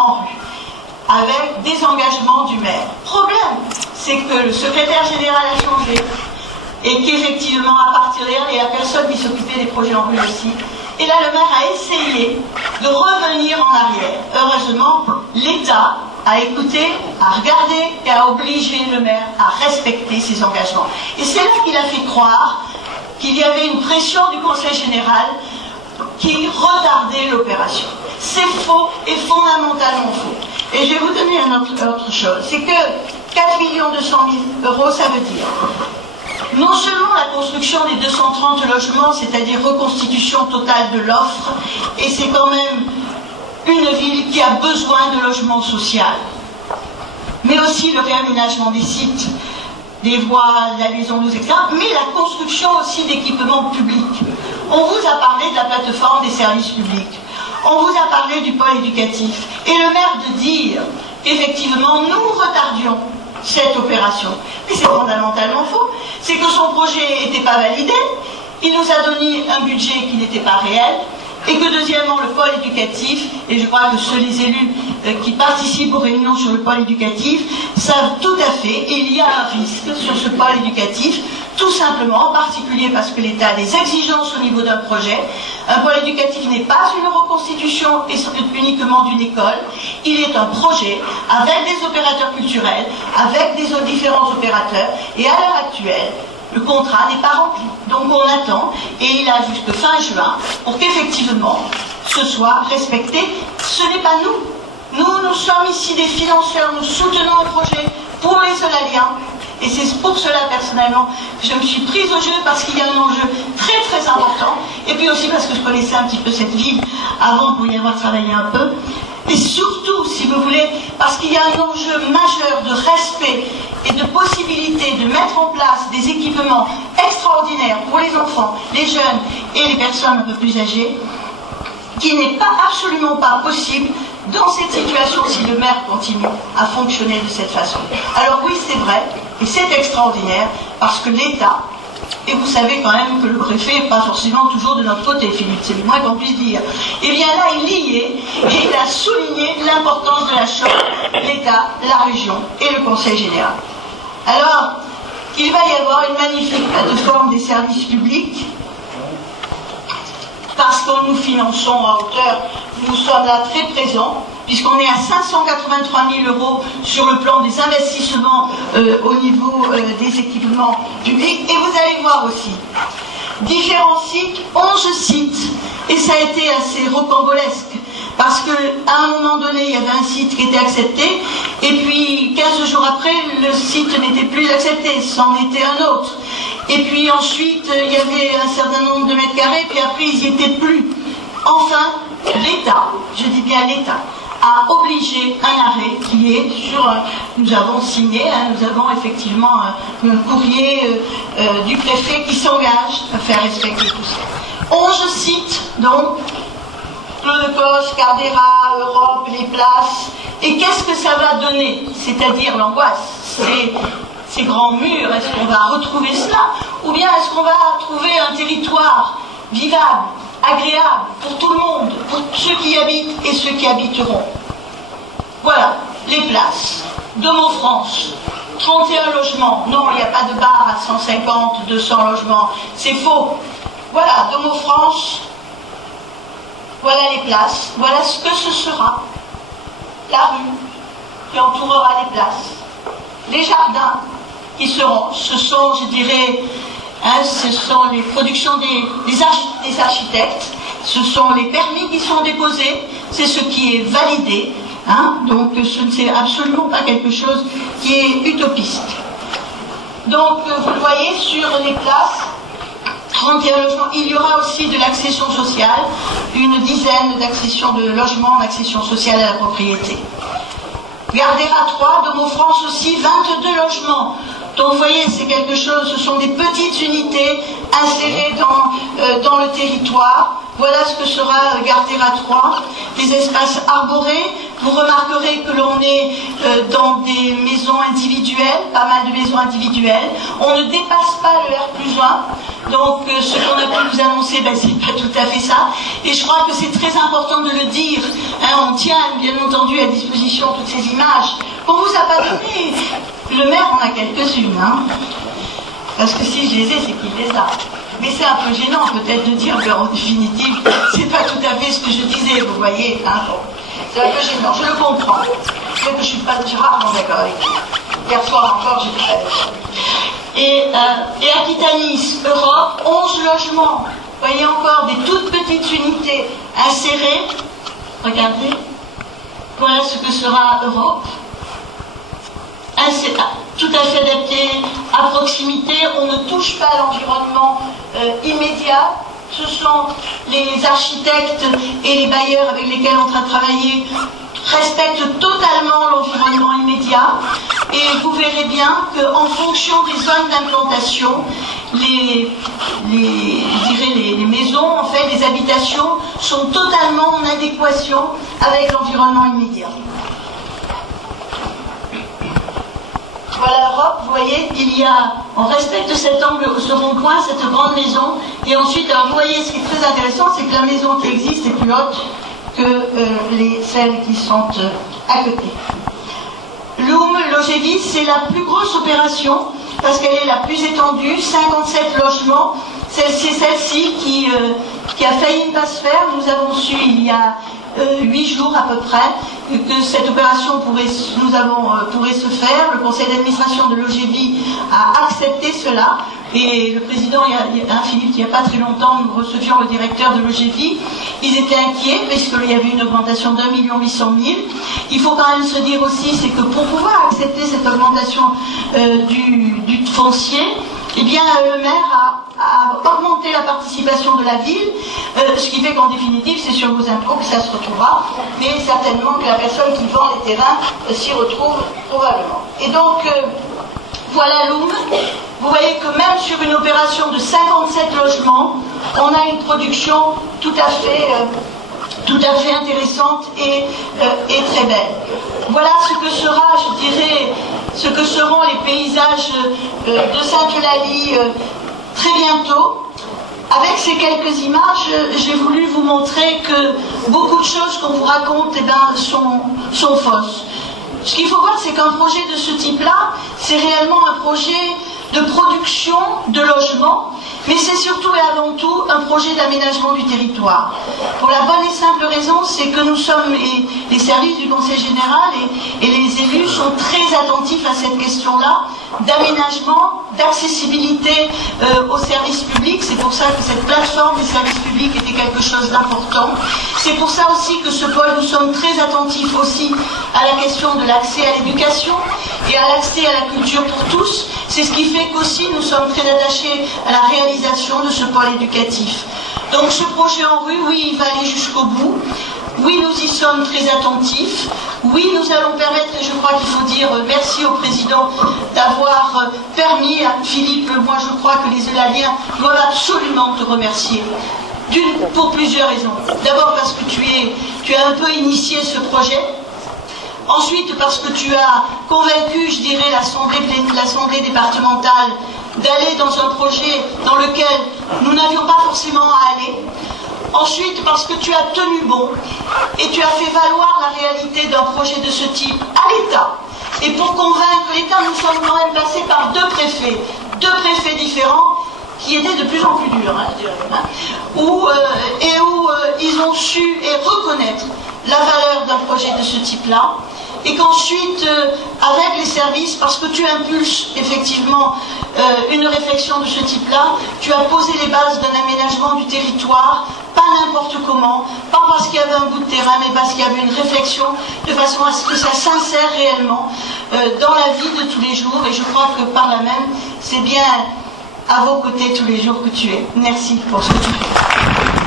en rue, avec des engagements du maire. Problème, c'est que le secrétaire général a changé et qu'effectivement, à partir de là, il n'y a personne qui s'occupait des projets en rue aussi. Et là, le maire a essayé de revenir en arrière. Heureusement, l'État a écouté, a regardé et a obligé le maire à respecter ses engagements. Et c'est là qu'il a fait croire qu'il y avait une pression du Conseil général qui retardait l'opération. C'est faux et fondamentalement faux. Et je vais vous donner autre chose. C'est que 4 200 000 euros, ça veut dire non seulement la construction des 230 logements, c'est-à-dire reconstitution totale de l'offre, et c'est quand même une ville qui a besoin de logements sociaux, mais aussi le réaménagement des sites, des voies, la liaison 12, etc., mais la construction aussi d'équipements publics. On vous a parlé de la plateforme des services publics, on vous a parlé du pôle éducatif, et le maire de dire qu'effectivement nous retardions cette opération. Mais c'est fondamentalement faux. C'est que son projet n'était pas validé, il nous a donné un budget qui n'était pas réel, et que deuxièmement le pôle éducatif, et je crois que ceux les élus qui participent aux réunions sur le pôle éducatif savent tout à fait, et il y a un risque sur ce pôle éducatif, tout simplement, en particulier parce que l'État a des exigences au niveau d'un projet. Un pôle éducatif n'est pas une reconstitution uniquement d'une école, il est un projet avec des opérateurs culturels, avec des différents opérateurs, et à l'heure actuelle, le contrat n'est pas rempli. Donc on attend, et il a jusque fin juin pour qu'effectivement ce soit respecté. Ce n'est pas nous. Nous sommes ici des financeurs, nous soutenons un projet pour les Eulaliens. Et c'est pour cela, personnellement, que je me suis prise au jeu, parce qu'il y a un enjeu très très important, et puis aussi parce que je connaissais un petit peu cette ville avant pour y avoir travaillé un peu, et surtout, si vous voulez, parce qu'il y a un enjeu majeur de respect et de possibilité de mettre en place des équipements extraordinaires pour les enfants, les jeunes et les personnes un peu plus âgées, qui n'est pas absolument pas possible dans cette situation si le maire continue à fonctionner de cette façon. Alors oui, c'est vrai, et c'est extraordinaire, parce que l'État, et vous savez quand même que le préfet n'est pas forcément toujours de notre côté, Philippe, c'est le moins qu'on puisse dire, et bien là, il y est, et il a souligné l'importance de la chose, l'État, la région et le Conseil général. Alors, il va y avoir une magnifique plateforme des services publics, parce que nous finançons à hauteur, nous sommes là très présents, puisqu'on est à 583 000 euros sur le plan des investissements au niveau des équipements publics. Et vous allez voir aussi différents sites, 11 sites, et ça a été assez rocambolesque, parce qu'à un moment donné, il y avait un site qui était accepté, et puis 15 jours après, le site n'était plus accepté, c'en était un autre. Et puis ensuite, il y avait un certain nombre de mètres carrés, puis après, ils n'y étaient plus. Enfin, l'État, je dis bien l'État, a obligé un arrêt qui est sur... nous avons signé, nous avons effectivement un courrier du préfet qui s'engage à faire respecter tout ça. 11 sites, donc, Clos, Cardera, Europe, les places. Et qu'est-ce que ça va donner? C'est-à-dire l'angoisse. Ces grands murs, est-ce qu'on va retrouver cela? Ou bien est-ce qu'on va trouver un territoire vivable, agréable pour tout le monde, pour ceux qui y habitent et ceux qui habiteront? Voilà, les places. Domo France, 31 logements. Non, il n'y a pas de bar à 150, 200 logements. C'est faux. Voilà, Domo France. Voilà les places. Voilà ce que ce sera. La rue qui entourera les places. Les jardins qui seront, ce sont, je dirais, ce sont les productions des architectes, ce sont les permis qui sont déposés, c'est ce qui est validé, donc ce n'est absolument pas quelque chose qui est utopiste. Donc vous le voyez sur les places, 31 logements, il y aura aussi de l'accession sociale, une dizaine d'accessions de logements en accession sociale à la propriété. Gardera 3, Domo France aussi, 22 logements. Donc vous voyez, c'est quelque chose, ce sont des petites unités insérées dans le territoire, Voilà ce que sera Gartera 3, des espaces arborés. Vous remarquerez que l'on est dans des maisons individuelles, pas mal de maisons individuelles. On ne dépasse pas le R+1, donc ce qu'on a pu vous annoncer, ben, c'est pas tout à fait ça. Et je crois que c'est très important de le dire. Hein, on tient bien entendu à disposition toutes ces images qu'on vous a pas données. Le maire en a quelques-unes, hein, parce que si je les ai, c'est qu'il les a. Mais c'est un peu gênant peut-être de dire qu'en définitive, c'est pas tout à fait ce que je disais, vous voyez. Hein, bon. C'est un peu gênant, je le comprends. C'est que je suis rarement d'accord avec vous. Hier soir encore, j'ai fait. Et Aquitanis, Europe, 11 logements. Vous voyez encore des toutes petites unités insérées. Regardez. Voilà ce que sera Europe. Tout à fait adapté, à proximité, on ne touche pas à l'environnement immédiat. Ce sont les architectes et les bailleurs avec lesquels on va travailler respectent totalement l'environnement immédiat. Et vous verrez bien qu'en fonction des zones d'implantation, les maisons, en fait, les habitations sont totalement en adéquation avec l'environnement immédiat. Voilà l'Europe, vous voyez, on respecte cet angle, ce rond-point, cette grande maison, et ensuite, alors vous voyez, ce qui est très intéressant, c'est que la maison qui existe est plus haute que celles qui sont à côté. L'Oum Logévis, c'est la plus grosse opération, parce qu'elle est la plus étendue, 57 logements, c'est celle-ci qui a failli ne pas se faire. Nous avons su il y a 8 jours à peu près que cette opération pourrait se faire. Le conseil d'administration de l'OGV a accepté cela et le président, Philippe, il n'y a pas très longtemps, nous recevions le directeur de l'OGV. Ils étaient inquiets puisqu'il y avait une augmentation d'1 800 000. Il faut quand même se dire aussi, c'est que pour pouvoir accepter cette augmentation du foncier, eh bien, le maire a augmenté la participation de la ville, ce qui fait qu'en définitive, c'est sur vos impôts que ça se retrouvera, mais certainement que la personne qui vend les terrains s'y retrouve probablement. Et donc, voilà l'Oum. Vous voyez que même sur une opération de 57 logements, on a une production tout à fait intéressante et très belle. Voilà ce que sera, je dirais, ce que seront les paysages de Sainte-Eulalie très bientôt. Avec ces quelques images, j'ai voulu vous montrer que beaucoup de choses qu'on vous raconte sont fausses. Ce qu'il faut voir, c'est qu'un projet de ce type-là, c'est réellement un projet de production de logements, mais c'est surtout et avant tout un projet d'aménagement du territoire. Pour la bonne et simple raison, c'est que nous sommes, les services du Conseil général et les élus sont très attentifs à cette question-là, d'aménagement, d'accessibilité aux services publics. C'est pour ça que cette plateforme des services publics était quelque chose d'important. C'est pour ça aussi que ce pôle, nous sommes très attentifs aussi à la question de l'accès à l'éducation et à l'accès à la culture pour tous. C'est ce qui fait qu'aussi nous sommes très attachés à la réalisation de ce pôle éducatif. Donc ce projet en rue, oui, il va aller jusqu'au bout. Oui, nous y sommes très attentifs. Oui, nous allons permettre, et je crois qu'il faut dire merci au président d'avoir permis à Philippe, moi je crois que les Eulaliens doivent absolument te remercier. Pour plusieurs raisons. D'abord parce que tu as un peu initié ce projet. Ensuite, parce que tu as convaincu, je dirais, l'Assemblée départementale d'aller dans un projet dans lequel nous n'avions pas forcément à aller. Ensuite, parce que tu as tenu bon et tu as fait valoir la réalité d'un projet de ce type à l'État. Et pour convaincre l'État, nous sommes quand même passés par deux préfets différents, qui étaient de plus en plus durs, hein, je dirais, hein, où ils ont su et reconnaître la valeur d'un projet de ce type-là, et qu'ensuite, avec les services, parce que tu impulses effectivement une réflexion de ce type-là, tu as posé les bases d'un aménagement du territoire, pas n'importe comment, pas parce qu'il y avait un bout de terrain, mais parce qu'il y avait une réflexion de façon à ce que ça s'insère réellement dans la vie de tous les jours, et je crois que par là même, c'est bien à vos côtés tous les jours que tu es. Merci pour ce que tu fais.